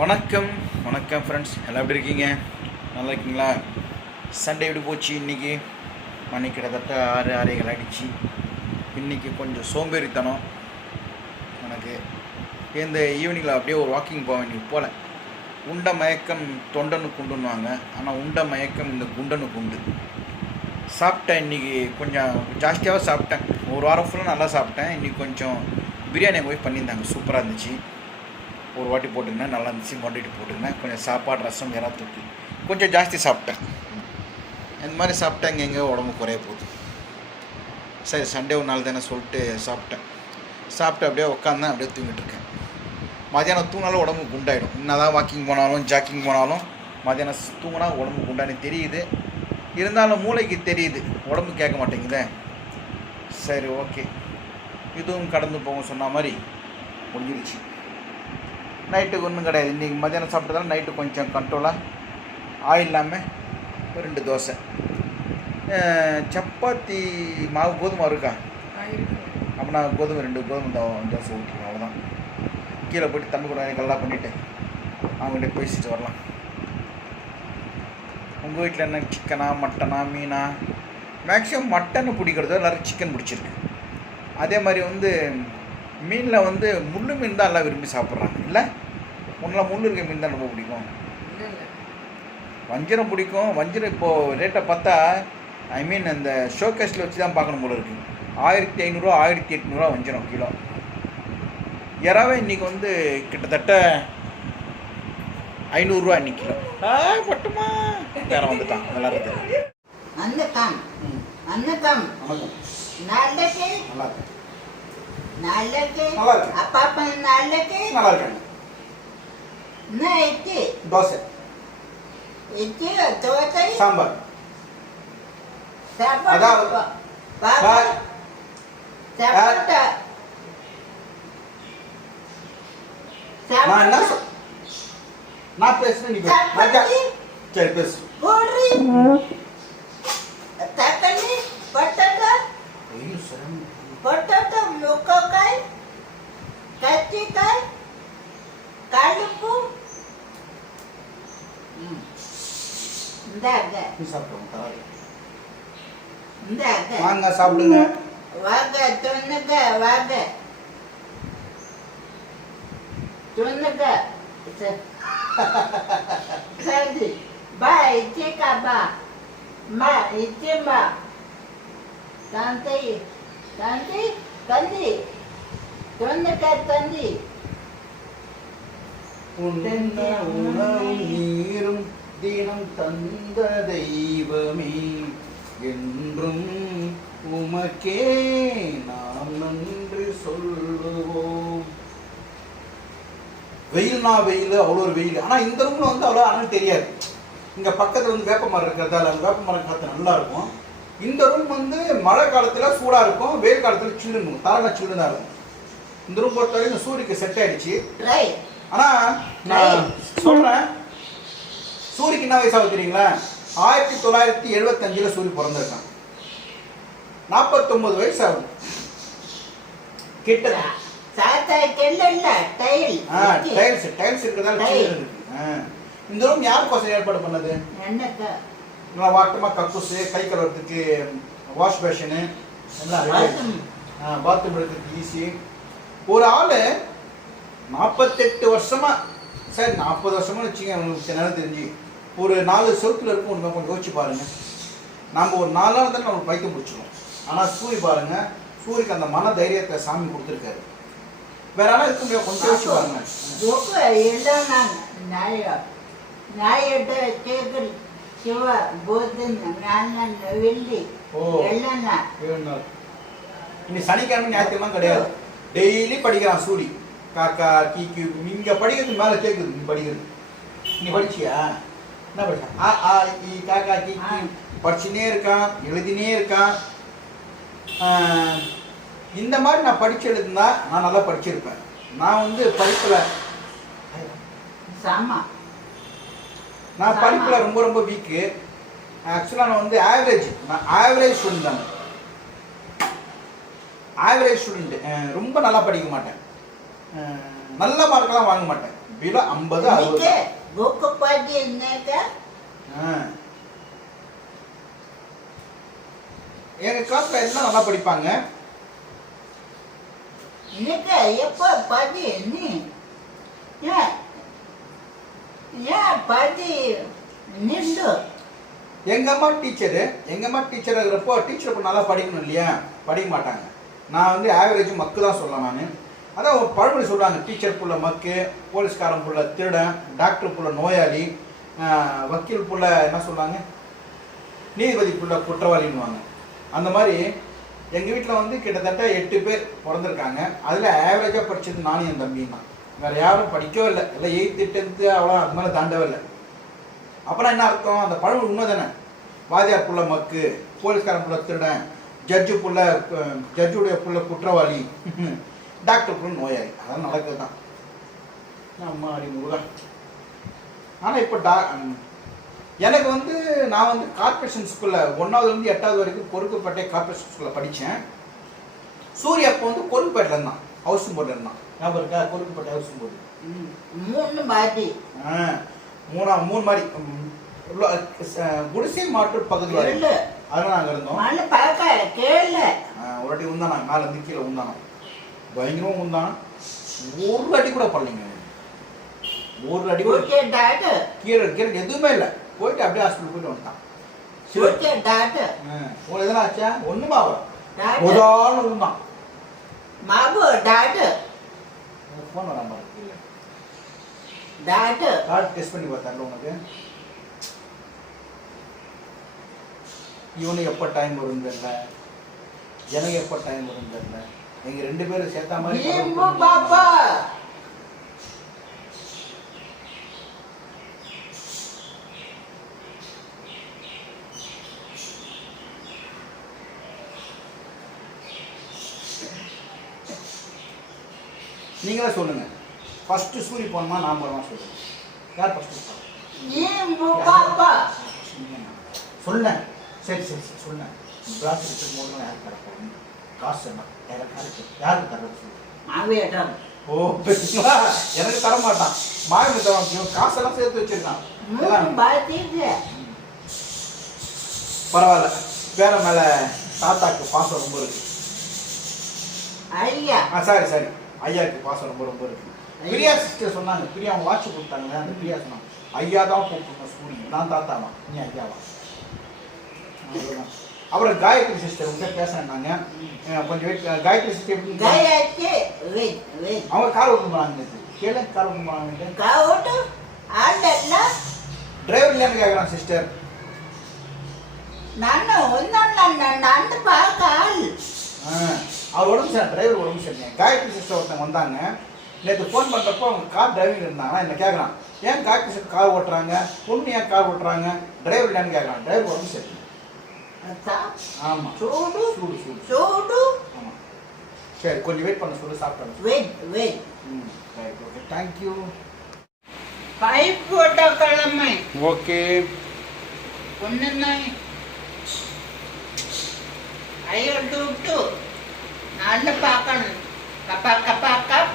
வணக்கம் வணக்கம் ஃப்ரெண்ட்ஸ் எல்லாம் எப்படி இருக்கீங்க? நல்லா இருக்கீங்களா? சண்டே எப்படி போச்சு. இன்றைக்கி மணி கிட்டத்தட்ட ஆறு ஆறைகள் ஆகிடுச்சு இன்றைக்கி கொஞ்சம் சோம்பேறித்தனம். எனக்கு இந்த ஈவினிங்கில் அப்படியே ஒரு வாக்கிங் போக இன்றைக்கி போகல உண்ட மயக்கம் தொண்டனு குண்டுன்னுவாங்க ஆனால் உண்ட மயக்கம் இந்த குண்டனு குண்டு சாப்பிட்டேன் இன்றைக்கி கொஞ்சம் ஜாஸ்தியாகவே சாப்பிட்டேன். ஒரு வாரம் ஃபுல்லாக நல்லா சாப்பிட்டேன். இன்றைக்கி கொஞ்சம் பிரியாணி போய் பண்ணியிருந்தாங்க. சூப்பராக இருந்துச்சு. ஒரு வாட்டி போட்டுக்கினேன் நல்லா இருந்துச்சு மொண்டிட்டு போட்டுக்கினேன் கொஞ்சம் சாப்பாடு ரசம் எல்லாம் தூக்கி. கொஞ்சம் ஜாஸ்தி சாப்பிட்டேன். இந்த மாதிரி சாப்பிட்டேன் இங்கே எங்கே உடம்பு குறைய போகுது. சரி சண்டே ஒரு நாள் தானே சொல்லிட்டு சாப்பிட்டேன். சாப்பிட்டு அப்படியே உட்காந்தேன் அப்படியே தூங்கிட்டு இருக்கேன். மதியானம் தூங்கினாலும் உடம்பு குண்டாயிடும். என்னதான் வாக்கிங் போனாலும் ஜாக்கிங் போனாலும் மதியானம் தூங்கினா உடம்பு குண்டானு தெரியுது. இருந்தாலும் மூளைக்கு தெரியுது. உடம்பு கேட்க மாட்டேங்குதே. சரி ஓகே இதுவும் கடந்து போகும் சொன்ன மாதிரி முடிஞ்சிருச்சு. நைட்டுக்கு ஒன்றும் கிடையாது. இன்றைக்கி மதியானம் சாப்பிட்டதால நைட்டு கொஞ்சம் கண்ட்ரோலாக ஆயில் இல்லாமல் ரெண்டு தோசை. சப்பாத்தி மாவு கோதுமை இருக்கா? அப்படின்னா கோதுமை ரெண்டு கோதுமை தோ- தோசை ஊற்றிக்கணும் அவ்வளோதான் கீழே போய்ட்டு தம்பி கூட எனக்கு எல்லாம் பண்ணிவிட்டு அவங்ககிட்ட பேசிட்டு வரலாம். உங்கள் வீட்டில் என்ன சிக்கனா மட்டனா மீனா? மேக்ஸிமம் மட்டன் பிடிக்கிறதோ எல்லோரும் சிக்கன் பிடிச்சிருக்கு. அதே மாதிரி வந்து மீனில் வந்து முள்ளு மீன் தான் எல்லாம் விரும்பி சாப்பிட்றாங்க. இல்லை? முன்னெல்லாம் முள் இருக்க மீன் தான் ரொம்ப பிடிக்கும். வஞ்சரம் பிடிக்கும். வஞ்சரம் இப்போது ரேட்டை பார்த்தா ஐ மீன் அந்த ஷோகேஸில் வச்சு தான் பார்க்கணும் போல இருக்குது ஆயிரத்தி ஐநூறுரூவா ஆயிரத்தி எட்நூறுவா வஞ்சரம் கிலோ. இறாவே இன்றைக்கி வந்து கிட்டத்தட்ட ஐநூறுரூவா இன்னைக்கு கிலோ. ஆ பட்டுமா வேற வந்துட்டான் நல்லா நாளைக்கு நல்லா இருக்கு நாளைக்கு நல்லா இருக்கு. அப்பா அப்பா நாளைக்கு நல்லா இருக்காங்க நான் இட்லி தோசை இட்லி தோசை சாம்பார் சாப்பாடு அதாவது- பாப்பா பாய். சாப்பாடு நான் என்ன சாப்பாடு சொல் நான் பேசுறேன் வாங்க சாப்பிடுங்க. வாங்க தொண்ணுங்க வாங்க. தொண்ணுங்க. சரி. பா இச்சேக்கா பா. மா இச்சேம்மா. தந்தை தந்தி தந்தி. தொண்ணுக்க தந்தி. உண்டென்ன உணவும் நீரும். தினம் தந்த தெய்வமே என்றும் உமக்கே நாம் நன்றி சொல்லுவோம். வெயில்னா வெயில் அவ்வளோ ஒரு வெயில். ஆனால் இந்த ரூமில் வந்து அவ்வளோ அனல் தெரியாது. இங்கே பக்கத்தில் வந்து வேப்ப மரம் இருக்கிறதால அந்த வேப்ப மரம் காற்று நல்லா இருக்கும். இந்த ரூம் வந்து மழை காலத்தில் சூடாக இருக்கும் வெயில் காலத்தில் சில்லுன்னு இருக்கும். தரங்க சில்லுன்னு தான் இருக்கும். இந்த ரூம் பொறுத்தவரைக்கும் சூரியக்கு செட் ஆயிடுச்சு. ட்ரை ஆனா நான் சொல்றேன் சூரிக்கு என்ன வயசாக தெரியுங்களா? ஆயிரத்தி தொள்ளாயிரத்தி எழுபத்தஞ்சில் சூரி பிறந்திருக்கான். நாற்பத்தொன்பது வயசு ஆகுது கிட்ட டைல்ஸ் டைல்ஸ் இருக்கிறதால. இந்த ரூம் யாருக்கோசம் ஏற்பாடு பண்ணது? நல்லா வாட்டமாக கக்கூசு கை கழுவுறதுக்கு வாஷ் பேஷனு எல்லாம். பாத்ரூம் எடுக்கிறதுக்கு ஈஸி ஒரு ஆள் நாற்பத்தெட்டு வருஷமா சரி நாற்பது வருஷமா வச்சுங்க உங்களுக்கு நேரம் தெரிஞ்சு. ஒரு நாலு செவத்தில் இருக்கும் உண்மை கொஞ்சம் யோசிச்சு பாருங்கள் நம்ம ஒரு நாலு நாள் தான் நம்ம பைக்க முடிச்சிடும் ஆனால் சூரிய பாருங்க. சூரியக்கு அந்த மன தைரியத்தை சாமி கொடுத்துருக்காரு. வேற ஆனா இருக்க முடியாது கொஞ்சம் யோசிச்சு பாருங்க. சிவ போதன் நான் வெள்ளி. இன்னைக்கு சனிக்கிழமை ஞாயிற்றுக்கிழமை கிடையாது. டெய்லி படிக்கிறான் சூரி. காக்கா கீக்கு நீங்க படிக்கிறது மேல கேக்குது. நீ படிக்கிறது. நீ படிச்சியா? என்ன படிச்சா ஆ ஆ இ காக்கா கீக்கி படிச்சுனே இருக்கான் எழுதினே இருக்கான் இந்த மாதிரி நான் படிச்சு எழுதுனா நான் நல்லா படிச்சிருப்பேன் நான் வந்து படிப்பில் நான் படிப்பில் ரொம்ப ரொம்ப வீக்கு ஆக்சுவலாக நான் வந்து ஆவரேஜ் நான் ஆவரேஜ் ஸ்டூடெண்ட் தான் ஆவரேஜ் ஸ்டூடெண்ட் ரொம்ப நல்லா படிக்க மாட்டேன் நல்ல மார்க்கெல்லாம் வாங்க மாட்டேன் விலை ஐம்பது அறுபது புக்கு பாட்டி என்னக்கா. எங்க கிளாஸ்ல எல்லாம் நல்லா படிப்பாங்க இன்னைக்கு எப்போ பாட்டி நீ ஏன் பாட்டி நின்று எங்க அம்மா டீச்சரு எங்க அம்மா டீச்சர் இருக்கிறப்போ டீச்சர் இப்போ நல்லா படிக்கணும் இல்லையா? படிக்க மாட்டாங்க. நான் வந்து ஆவரேஜ் மக்கு தான் சொல்லலாம் நான். அதான் ஒரு பழமொழி சொல்கிறாங்க டீச்சர் புள்ள மக்கு போலீஸ்காரன் புள்ள திருடன் டாக்டர் புள்ள நோயாளி வக்கீல் புள்ள என்ன சொல்கிறாங்க நீதிபதி புள்ள குற்றவாளின்னுவாங்க. அந்த மாதிரி எங்கள் வீட்டில் வந்து கிட்டத்தட்ட எட்டு பேர் பிறந்திருக்காங்க. அதில் ஆவரேஜாக படிச்சது நானும் என் தம்பியும் தான். வேறு யாரும் படிக்கவே இல்லை. இல்லை எயித்து டென்த்து அவ்வளோ அது மேலே தாண்டவே இல்லை. அப்புறம் என்ன அர்த்தம்? அந்த பழம் உண்மை தானே? வாதியார் புள்ள மக்கு போலீஸ்காரன் புள்ள திருடன் ஜட்ஜு புள்ள ஜட்ஜுடைய புள்ள குற்றவாளி. டாக்டர் புள்ள நோயாளி. அதெல்லாம் நடக்குது தான் அம்மா அடி முருகா ஆனால் இப்போ டா எனக்கு வந்து நான் வந்து கார்ப்பரேஷன் ஸ்கூலில் ஒன்றாவதுலேருந்து எட்டாவது வரைக்கும் பொறுக்குப்பேட்டை கார்ப்பரேஷன் ஸ்கூலில் படித்தேன் சூர்யா அப்போ வந்து பொறுக்குப்பேட்டில் இருந்தான். ஹவுசிங் போர்டில் இருந்தான். ஞாபகம் இருக்கா? பொறுக்குப்பேட்டை ஹவுசிங் போர்டு மூணு பாட்டி ஆ, மூணா மூணு மாதிரி குடிசை மாற்று பகுதி வரை கேளு. அதனால நாங்கள் இருந்தோம். ஒரு அடி உந்தானா? மேலே இருந்து கீழே உந்தானோம் பயங்கரமாக உந்தான் ஒரு அடி கூட பண்ணலைங்க ஒரு அடி கூட. கீழே கீழே எதுவுமே இல்லை. போயிட்டு அப்படியே ஹாஸ்பிட்டல் போயிட்டு வந்துட்டான். உங்களுக்கு எதனா ஆச்சா? ஒன்றுமா டாட்டு உதாரணம் உந்தான் மாபு டாட்டு ஃபோன் வராம இருக்கு டாட்டு கார்டு டெஸ்ட் பண்ணி பார்த்தாங்க உனக்கு? இவனுக்கு எப்போ டைம் வரும் தெரியல. எனக்கு எப்போ டைம் வரும் தெரியல. எங்க ரெண்டு பேரும் சேர்த்தா மாதிரி பாப்பா. நீங்களே சொல்லுங்க. ஃபர்ஸ்ட் சூரி போனோமா நான் போனோமா சொல்லுங்க. யார் ஃபர்ஸ்ட் சொன்னேன் சரி சரி சரி சொன்னேன் கிளாஸ் எடுத்து யார் போகணும் காசு என்ன யாருக்கு யாருக்கு யாருக்கு தர்றது? மாவியிடம் ஓ எனக்கு தர மாட்டான் மாயன் தரான் காசெல்லாம் சேர்த்து வச்சிருக்கான். பரவாயில்ல. பேர மேல தாத்தாக்கு பாசம் ரொம்ப இருக்கு. ஐயா. ஆ சாரி சாரி. ஐயாக்கு பாசம் ரொம்ப ரொம்ப இருக்கு. பிரியா சிஸ்டர் சொன்னாங்க. பிரியா அவங்க வாட்ச் கொடுத்தாங்க அந்த பிரியா சொன்னாங்க. ஐயா தான் கூப்பிடணும் சூரிய நான் தாத்தாவா? நீ ஐயாவா? அவ்வளவுதான். அப்புறம் காயத்ரி சிஸ்டர் உங்க பேசுறாங்க கொஞ்சம் wait, காயத்ரி சிஸ்டர் காயாச்சு வெயிட் வெயிட். அவங்க கார் ஓட்டு போறாங்க கேளு கார் ஓட்டு போறாங்க காவோட்டு ஆண்டட்ல டிரைவர் இல்லைன்னு? கேட்குறான் சிஸ்டர் நான் ஒன்னொன்னு நான் பார்க்க ஆள். அவர் உடம்பு சரி டிரைவர் உடம்பு சரிங்க காயத்ரி சிஸ்டர் ஒருத்தங்க வந்தாங்க. நேற்று ஃபோன் பண்ணுறப்போ அவங்க கார் டிரைவிங் இருந்தாங்க என்ன கேட்குறான் ஏன் காயத்ரி சிஸ்டர் கார் ஓட்டுறாங்க? பொண்ணு ஏன் கார் ஓட்டுறாங்க? டிரைவர் இல்லைன்னு கேட்குறான் டிரைவர் உடம்பு சரி ஆமாம் சூடு சூடு சூடு. சூடு ஆமாம் சரி கொஞ்சம் வெயிட் பண்ண சொல்லி சாப்பிட்டாங்க வெயிட் வெயிட் ம் right okay thank you pipe போட்ட கிழமை. ஓகே ஒன்றுன்னா ஐயோ டூ டூ. நான் பார்க்கணும். கப்பா கப்பா கப்.